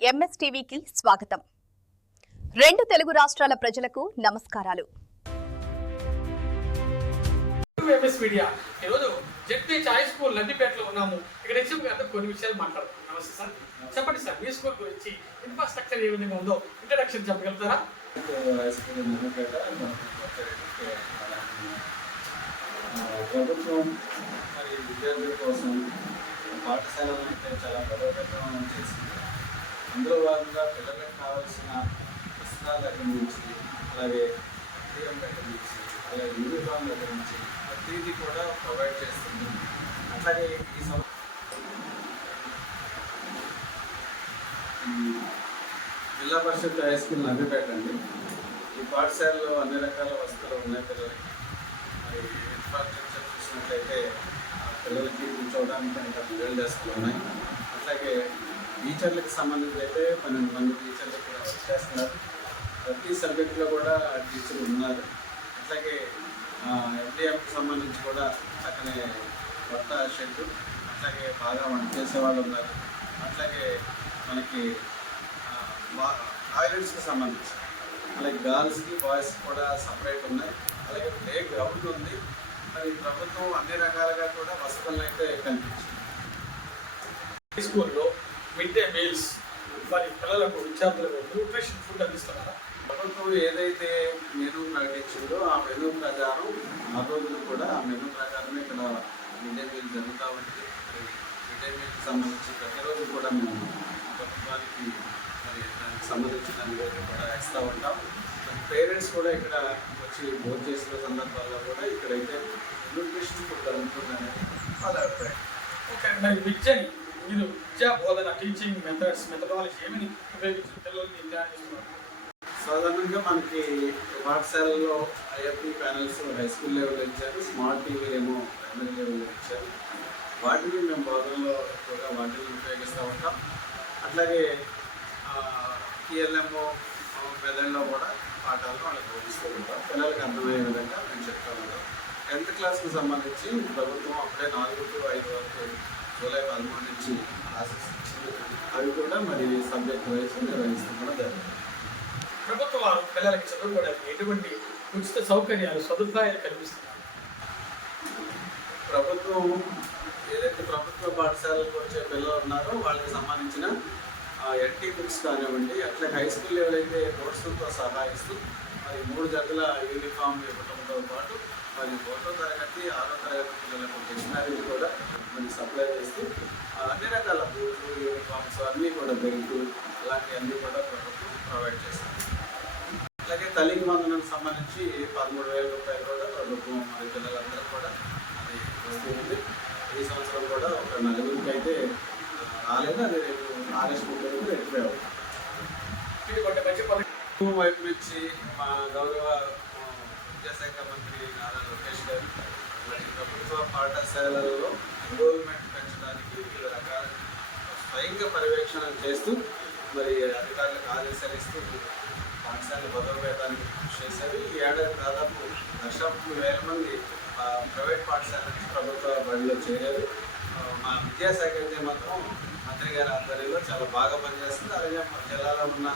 ఎంఎస్టీవీకి స్వాగతం. రెండు తెలుగు రాష్ట్రాల ప్రజలకు నమస్కారాలు. ఎంఎస్ మీడియా ఈరోజు జెడ్పీ హై స్కూల్ నందిపేటలో ఉన్నాము. ఇక్కడ హెచ్ఎం గారితో కొన్ని విషయాలు మాట్లాడుతున్నాం. నమస్తే సార్, చెప్పండి సార్, మీ స్కూల్ గురించి ఇన్ఫ్రాస్ట్రక్చర్ ఏ విధంగా ఉందో ఇంట్రడక్షన్ చెప్పగలుగుతారా? ప్రభుత్వం మరి విద్యార్థుల కోసం పాఠశాలను చాలా బలోపేతం చేసింది. అందులో భాగంగా పిల్లలకు కావాల్సిన పుస్తకాల దగ్గర నుంచి, అలాగే అధ్యయనం దగ్గర నుంచి, అలాగే యూనిఫామ్ దగ్గర నుంచి ప్రతిదీ కూడా ప్రొవైడ్ చేస్తుంది. అట్లాగే ఈ జిల్లా పరిషత్ హై స్కూల్ నందిపేట అండి. ఈ పాఠశాలలో అన్ని రకాల వసతులు ఉన్నాయి. పిల్లలకి మరి ఇన్ఫ్రాస్ట్రక్చర్ చూసినట్లయితే పిల్లలకి కూర్చోవడానికి ఇంకా మిడిల్ డెస్క్లు ఉన్నాయి. అట్లాగే టీచర్లకు సంబంధించి అయితే 12 మంది టీచర్లు కూడా వర్క్ చేస్తున్నారు. ప్రతి సబ్జెక్టులో కూడా టీచర్లు ఉన్నారు. అట్లాగే ఎఫ్డిఎంకి సంబంధించి కూడా చక్కని కొత్త షెడ్, అట్లాగే బాగా వంట చేసేవాళ్ళు ఉన్నారు. అట్లాగే మనకి టాయిలెట్స్కి సంబంధించి అలాగే గర్ల్స్కి బాయ్స్కి కూడా సపరేట్ ఉన్నాయి. అలాగే ప్లే గ్రౌండ్ ఉంది. మరి ప్రభుత్వం అన్ని రకాలుగా కూడా వసతులను అయితే కల్పించింది. ఈ స్కూల్లో మిడ్ డే మీల్స్ మరి పిల్లలకు విద్యార్థులకు న్యూట్రిషన్ ఫుడ్ అందిస్తున్నారా? ప్రభుత్వం ఏదైతే మెనూ ప్రకటించిందో ఆ మెనూ ప్రకారం ఆ రోజులు కూడా ఆ మెనూ ప్రకారమే ఇక్కడ మిడ్ డే మీల్ జరుగుతూ ఉంటుంది. మిడ్ డే మీల్కి సంబంధించి ప్రతిరోజు కూడా మేము ప్రభుత్వానికి మరి దానికి సంబంధించిన నివేదిక కూడా ఇస్తూ ఉంటాం. పేరెంట్స్ కూడా ఇక్కడ వచ్చి భోజనం చేసిన సందర్భాల్లో కూడా ఇక్కడైతే న్యూట్రిషన్ ఫుడ్ అందుతుందని వాళ్ళ అభిప్రాయం. ఓకే, మరి మీరు విద్యా బోధన టీచింగ్ మెథడాలజీ ఏమని ఉపయోగించిన పిల్లల్ని తయారు చేస్తున్నారు? సాధారణంగా మనకి పాఠశాలలో ఐఎఫ్పి ప్యానల్స్ హై స్కూల్ లెవెల్లో ఇచ్చారు. స్మార్ట్ టీవీ ఏమో ప్రైమరీ లెవెల్లో ఇచ్చారు. వాటిని మేము బోధనలో ఎక్కువగా వాటిని ఉపయోగిస్తూ ఉంటాం. అట్లాగే టీఎల్ఎంఓ మెథడ్లో కూడా పాఠాలను వాళ్ళకి బోధిస్తూ ఉంటాం. పిల్లలకి అర్థమయ్యే విధంగా మేము చెప్తూ ఉంటాం. 10th క్లాస్కి సంబంధించి ప్రభుత్వం అప్పుడే 4 to 5 వరకు జూలై 13 నుంచి క్లాసెస్ ఇచ్చింది. అవి కూడా మరి సబ్జెక్ట్ వైజ్ నిర్వహిస్తాం కూడా జరిగింది. ప్రభుత్వం వారు పిల్లలకి చదువుకోవడానికి ఎటువంటి ఉచిత సౌకర్యాలు సదుపాయాలు కల్పిస్తున్నారు? ప్రభుత్వం ఏదైతే ప్రభుత్వ పాఠశాలకు వచ్చే పిల్లలు ఉన్నారో వాళ్ళకి సంబంధించిన ఎన్టీ బుక్స్ కానివ్వండి, అట్లా హై స్కూల్ లెవెల్ అయితే నోట్స్తో సహాయిస్తూ మరి 3 జతల యూనిఫామ్ ఇవ్వడంతో పాటు మరి 1వ తరగతి 6వ తరగతి పిల్లలకు డిక్షనరీలు కూడా మరి సప్లై చేస్తూ అన్ని రకాల బూట్లు, యూనిఫామ్స్ అన్నీ కూడా బెల్ట్ అలాంటివన్నీ కూడా ప్రభుత్వం ప్రొవైడ్ చేస్తుంది. అలాగే తల్లికి వందనానికి సంబంధించి 13,000 రూపాయలు కూడా ప్రభుత్వం మరి పిల్లలందరూ కూడా అది వస్తుంది. ఈ సంవత్సరం కూడా ఒక 4 అయితే రాలేదు. అది రేపు ఆగస్టు 30 ఎక్కువే అవుతుంది. వైపు నుంచి మా గౌరవ విద్యాశాఖ మంత్రి నారా లోకేష్ గారు మరి ప్రభుత్వ పాఠశాలలలో ఎన్రోల్మెంట్ పెంచడానికి వివిధ రకాల స్వయంగా పర్యవేక్షణ చేస్తూ మరి అధికారులకు ఆదేశాలు ఇస్తూ పాఠశాల బలోపేతానికి కృషి చేశారు. ఈ ఏడాది దాదాపు 1,30,000 మంది ప్రైవేట్ పాఠశాల నుంచి ప్రభుత్వ బడిలో చేరారు. మా విద్యాశాఖ అయితే మాత్రం మంత్రి గారి ఆధ్వర్యంలో చాలా బాగా పనిచేస్తుంది. అలాగే మా జిల్లాలో ఉన్న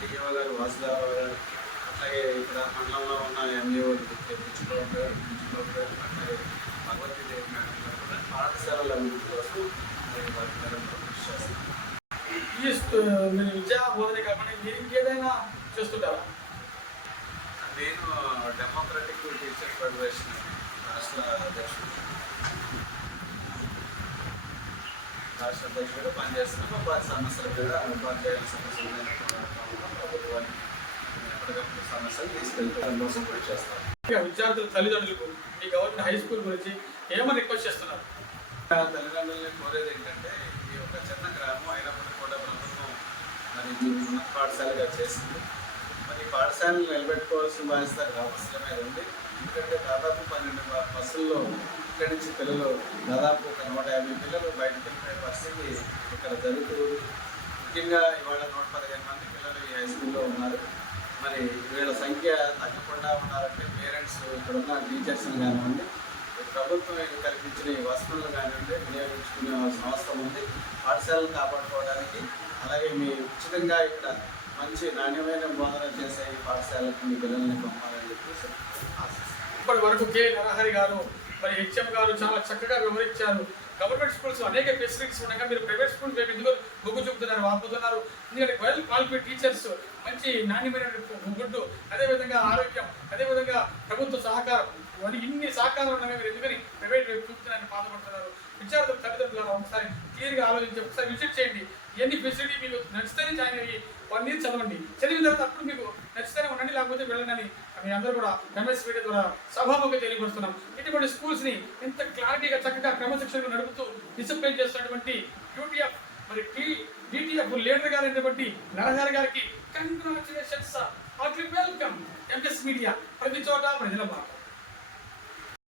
డిఓ గారు వాసుదేవ గారు, అట్లాగే ఇక్కడ మండలంలో ఉన్న ఎంఈఓలు తెప్పించుకోవడం, అట్లాగే భగవతీదేవి మేడం గారు కూడా పాఠశాలల అభివృద్ధి కోసం వారి నిరంతరం కృషి చేస్తున్నారు. మీరు విద్యా బోధన కాకుండా మీరు ఇంకేదైనా చేస్తుంటారా? నేను డెమోక్రటిక్ టీచర్ ఫెడరేషన్ రాష్ట్ర అధ్యక్షుడిగా పనిచేస్తున్నాము. ఉపాధి సమస్యల మీద ఉపాధ్యాయుల సమస్యల మీద ప్రభుత్వానికి ఎప్పటికప్పుడు సమస్యలు తీసుకెళ్ళడం కోసం కృషి చేస్తాం. విద్యార్థుల తల్లిదండ్రులకు ఈ గవర్నమెంట్ హై స్కూల్ గురించి ఏమని రిక్వెస్ట్ చేస్తున్నారు? తల్లిదండ్రులని కోరేది ఏంటంటే, ఇది ఒక చిన్న గ్రామం అయినప్పటికీ కూడా ప్రభుత్వం మరి దీన్ని ఉన్నత పాఠశాలగా చేసింది. మరి పాఠశాలను నిలబెట్టుకోవాల్సిన బాధ్యత గ్రామస్తుల మీద ఉంది. ఎందుకంటే దాదాపు 12 బస్సుల్లో ఇక్కడి నుంచి పిల్లలు దాదాపు ఒక 150 పిల్లలు బయటకు వెళ్ళిపోయే పరిస్థితి ఇక్కడ జరుగుతుంది. ముఖ్యంగా ఇవాళ 115 మంది పిల్లలు ఈ హై స్కూల్లో ఉన్నారు. మరి వీళ్ళ సంఖ్య తగ్గకుండా ఉన్నారంటే పేరెంట్స్ ఇక్కడున్న టీచర్స్ని కానివ్వండి, ప్రభుత్వం కల్పించిన ఈ వసతులు కానివ్వండి వినియోగించుకునే అవసరం ఉంది. పాఠశాలను కాపాడుకోవడానికి అలాగే మీ ఉచితంగా ఇక్కడ మంచి నాణ్యమైన బోధన చేసే ఈ పాఠశాలకు మీ పిల్లల్ని పంపాలని చెప్పేసి ఆశిస్తున్నాను. ఇప్పటి వరకు కె నరహరి గారు మరి హెచ్ఎం గారు చాలా చక్కగా వివరించారు. గవర్నమెంట్ స్కూల్స్ అనేక ఫెసిలిటీస్ ఉండగా మీరు ప్రైవేట్ స్కూల్ మేము ఎందుకు మొగ్గు చూపుతున్నారు, వాపుతున్నారు? ఎందుకంటే వెల్ క్వాలిఫైడ్ టీచర్స్, మంచి నాణ్యమైన గుడ్డు, అదేవిధంగా ఆరోగ్యం, అదేవిధంగా ప్రభుత్వ సహకారం, మరి ఇన్ని సహకారం ఉండగా మీరు ఎందుకని ప్రైవేట్ వైపు చూపుతున్నారని బాధపడుతున్నారు? విద్యార్థుల తల్లిదండ్రులను ఒకసారి క్లియర్గా ఆలోచించి ఒకసారి విజిట్ చేయండి. ఎన్ని ఫెసిలిటీ మీకు నచ్చితేనే జాయిన్ అయ్యి 1 year చదవండి. చదివిన తర్వాత అప్పుడు మీకు నచ్చితేనే ఉండండి, లేకపోతే వెళ్ళండి. మీ అందరూ కూడా ఎంఎస్ మీడియా ద్వారా సభాముఖంగా తెలియపరుస్తున్నాం. ఇటువంటి స్కూల్స్ని ఇంత క్లారిటీగా చక్కగా క్రమశిక్షణగా నడుపుతూ డిసిప్లైన్ చేస్తున్నటువంటి యూటీఎఫ్ మరి డిటిఎఫ్ లీడర్ గారు అయినటువంటి నరహరి గారికి కంగ్రాచులేషన్స్. వెల్కమ్ ఎంఎస్ మీడియా, ప్రతి చోట ప్రజల మాట.